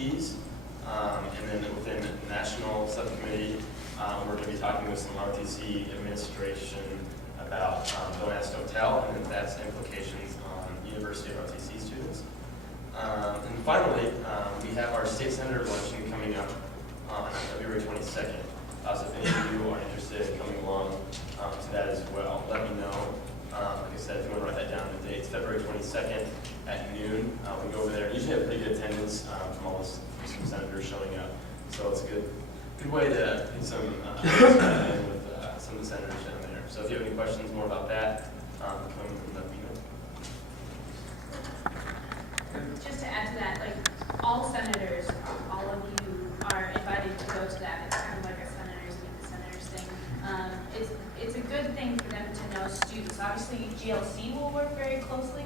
IEPs. And then within the national subcommittee, we're going to be talking with some ROTC administration about Don't Ask, Don't Tell, and that's implications on University of ROTC students. And finally, we have our state senator luncheon coming up on February 22nd. So if any of you are interested in coming along to that as well, let me know. Like I said, if you want to write that down, the date's February 22nd at noon. We go over there and usually have pretty good attendance from some senators showing up. So it's a good way to get some in with some of the senators down there. So if you have any questions more about that, come and let me know. Just to add to that, like all senators, all of you are invited to go to that. It's kind of like a senators meet the senators thing. It's a good thing for them to know students. Obviously, GLC will work very closely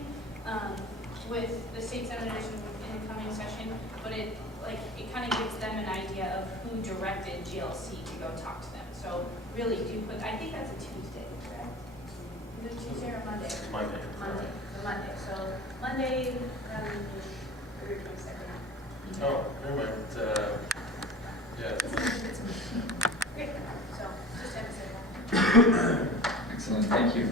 with the state senators in the coming session, but it kind of gives them an idea of who directed GLC to go talk to them. So really do put, I think that's a Tuesday, correct? Is it Tuesday or Monday? Monday. Monday. So Monday. So Monday, February 22nd. Oh, never mind. Yeah. Great. So just have to say that. Excellent, thank you.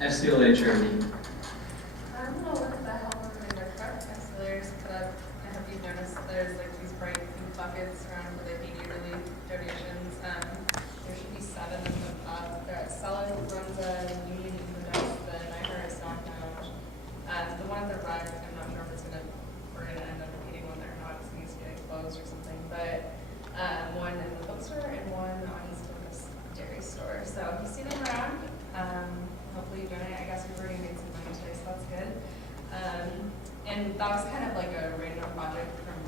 FCLA charity. I don't know what the hell we're going to work about counselors, but I hope you've noticed there's like these bright pink buckets around where they pay yearly donations. There should be 7 of them up. They're at Solid, Runza, Union, Modesto, and I heard it's not Lounge. The one at the rug, I'm not sure if we're going to end up repeating one there or not. It needs to get closed or something. But one in the bookstore and one on East Campus Dairy Store. So if you see them around, hopefully you donate. I guess we've already made some money today, so that's good. And that was kind of like a random project from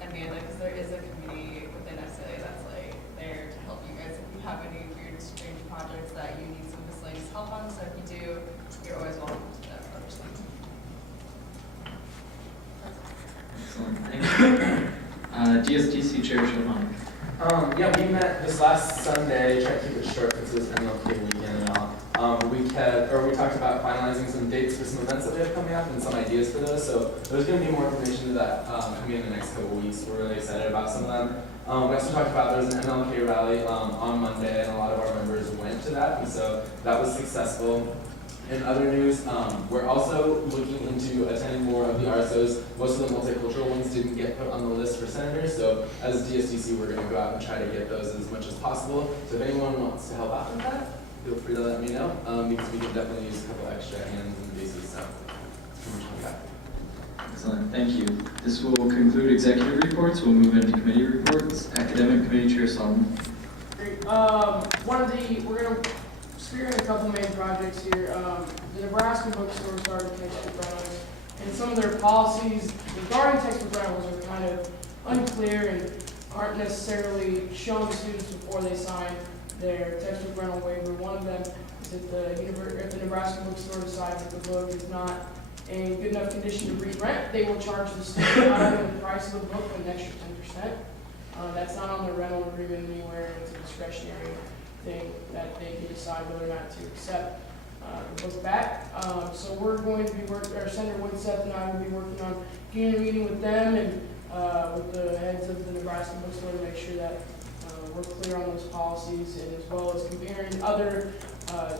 Amanda, because there is a committee within SLA that's like there to help you guys if you have any weird, strange projects that you need some miscellaneous help on. So if you do, you're always welcome to that other stuff. Excellent, thank you. DSTC Chair Shilhan. Yeah, we met this last Sunday, tried to keep it short because it was MLK weekend and all. We talked about finalizing some dates for some events that we have coming up and some ideas for those. So there's going to be more information to that coming in the next couple of weeks. We're really excited about some of them. We also talked about there was an MLK rally on Monday, and a lot of our members went to that, and so that was successful. In other news, we're also looking into attending more of the RSOs. Most of the multicultural ones didn't get put on the list for senators, so as DSTC, we're going to go out and try to get those as much as possible. So if anyone wants to help out with that, feel free to let me know, because we can definitely use a couple extra hands and faces. So that's pretty much what we got. Excellent, thank you. This will conclude executive reports. We'll move into committee reports. Academic Committee Chair Solomon. Great. We're going to spearhead a couple main projects here. The Nebraska bookstore started textbook rentals, and some of their policies regarding textbook rentals are kind of unclear and aren't necessarily shown to students before they sign their textbook rental waiver. One of them is if the Nebraska bookstore decides that the book is not in good enough condition to re-rent, they will charge the student not only the price of the book, but an extra 10%. That's not on the rental agreement anywhere. It's a discretionary thing that they can decide whether or not to accept the book back. So we're going to be our Senator Woodseth and I will be working on getting a meeting with them and with the heads of the Nebraska bookstore to make sure that we're clear on those policies, and as well as comparing other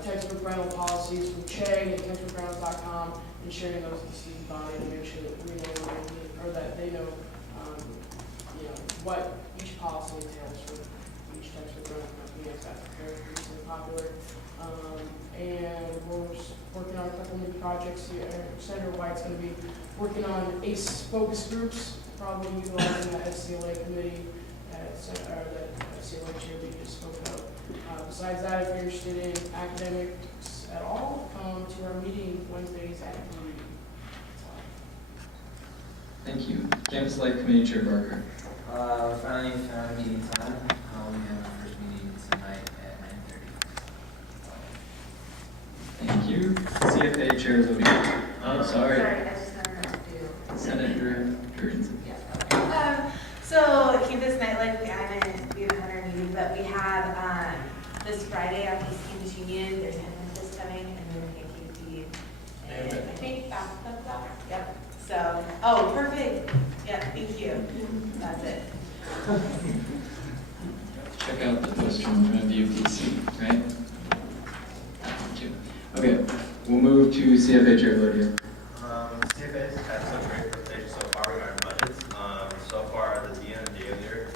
textbook rental policies from Che and textbookrentals.com and sharing those with the student body to make sure that we know or that they know, what each policy entails for each textbook rental company. As that's very recently popular. And we're working on a couple new projects here. Senator White's going to be working on ACE focus groups, probably utilizing the FCLA committee that FCLA chair we just spoke about. Besides that, if you're interested in academics at all, come to our meeting Wednesdays at 3. Thank you. Campus Life Committee Chair Barker. Finally found a meeting time. We have our first meeting tonight at 9:30. Thank you. CFA Chair Zodi. Sorry. I just never know what to do. Senator Jorgensen. Yeah. So Campus Nightlife, we haven't had our meeting, but we have this Friday on East Campus Union. There's a Headman Fest coming, and then a KP. And I think that's that. Yep. Oh, perfect. Yeah, thank you. That's it. Check out the poster in front of you, PC, right? Thank you. Okay, we'll move to CFA Chair Lodier. CFA's had such great presentation so far regarding budgets. So far, the DM and Daily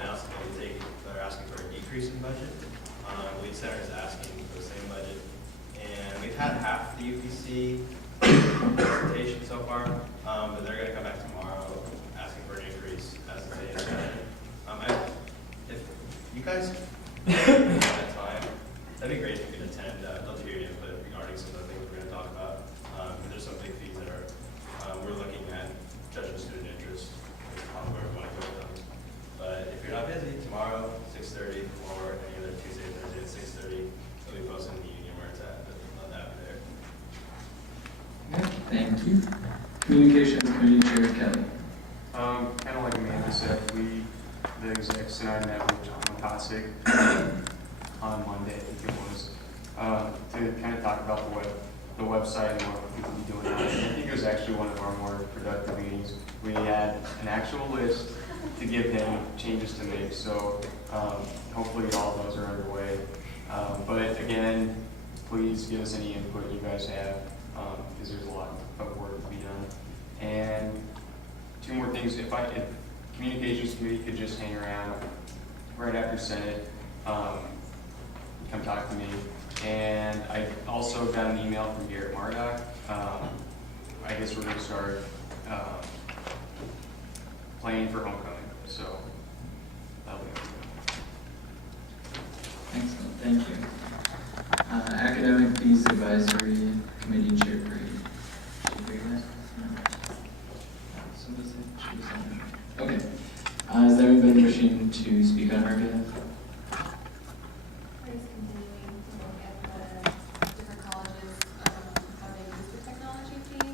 announced that they're asking for a decrease in budget. Lead Center is asking for the same budget. And we've had half the UPC presentation so far, but they're going to come back tomorrow asking for an increase as the day is going. If you guys have that time, that'd be great if you could attend. I'd love to hear your input regarding some of the things we're going to talk about. There's some big fees that are, we're looking at judging student interest on where we want to go with them. But if you're not busy, tomorrow, 6:30, or any other Tuesday, Thursday at 6:30, it'll be posted in the union where it's at, but not that there. Okay, thank you. Communications Committee Chair Kelly. Kind of like Amanda said, the execs and I met with John Kosick on Monday, I think it was, to kind of talk about the website and what we could be doing on it. And I think it was actually one of our more productive meetings. We had an actual list to give him changes to make, so hopefully all those are underway. But again, please give us any input you guys have, because there's a lot of work to be done. And two more things, if Communications Committee could just hang around right after Senate, come talk to me. And I also got an email from Garrett Murdoch. I guess we're going to start playing for homecoming, so that'll be good. Excellent, thank you. Academic Fees Advisory Committee Chair Brady. Okay. Is there anybody wishing to speak on our behalf? We're just continuing to look at the different colleges, how they use the technology fee.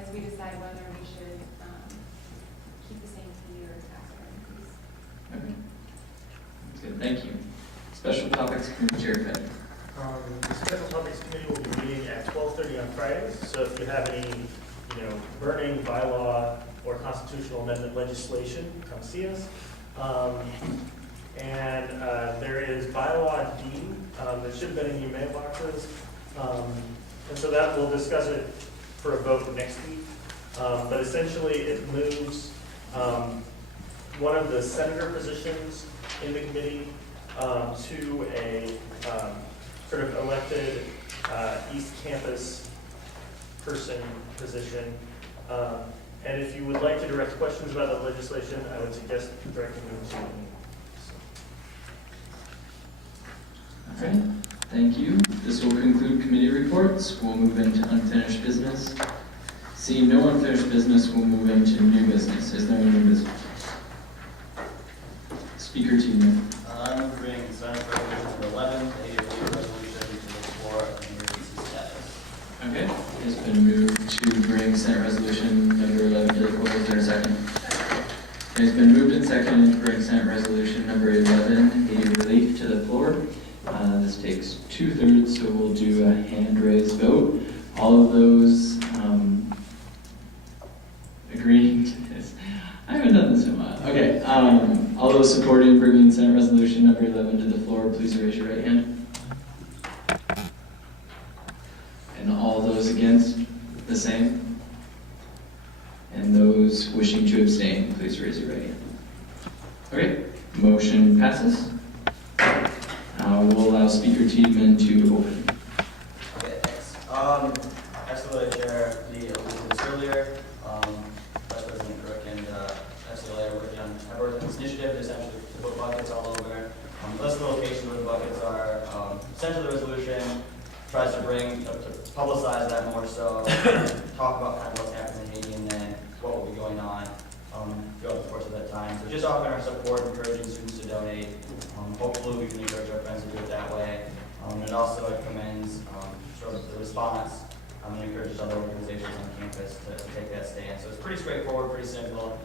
As we decide whether we should keep the same fee or tax or increase. Okay. That's good, thank you. Special Topics Committee Chair Petty. The Special Topics Committee will be meeting at 12:30 on Fridays, so if you have any burning bylaw or constitutional amendment legislation, come see us. And there is bylaw D that should have been in your mailboxes. And so that we'll discuss it for a vote next week. But essentially it moves one of the senator positions in the committee to a sort of elected East Campus person position. And if you would like to direct questions about the legislation, I would suggest directing them to me. All right, thank you. This will conclude committee reports. We'll move into unfinished business. Seeing no unfinished business, we'll move into new business. Is there any new business? Speaker team. I'm bringing Senate Resolution number 11, the ASUN resolution to the floor of emergency status. Okay, it's been moved to bring Senate Resolution number 11 to the floor. Is there a second? It's been moved and seconded to bring Senate Resolution number 11, aid relief, to the floor. This takes 2/3, so we'll do a hand raised vote. All of those agreeing to this. I haven't done this in a while. Okay, all those supporting bringing Senate Resolution number 11 to the floor, please raise your right hand. And all those against, the same. And those wishing to abstain, please raise your right hand. Okay, motion passes. We'll allow Speaker Tiedemann to open. Okay, thanks. Actually, Chair, we alluded this earlier. Vice President Crook and FCLA are working on this initiative to essentially to put buckets all over. List the location where the buckets are. Essentially, the resolution tries to bring, to publicize that more so, talk about kind of what's happening in Haiti and then what will be going on throughout the course of that time. So just offering our support, encouraging students to donate. Hopefully we can encourage our friends to do it that way. And also it commends sort of the response and encourages other organizations on campus to take that stand. So it's pretty straightforward, pretty simple.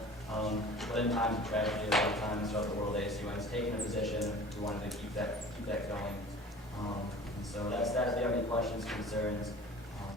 But in times of tragedy, a lot of times throughout the world, ASUN is taking a position. We wanted to keep that going. And so that's if you have any questions, concerns,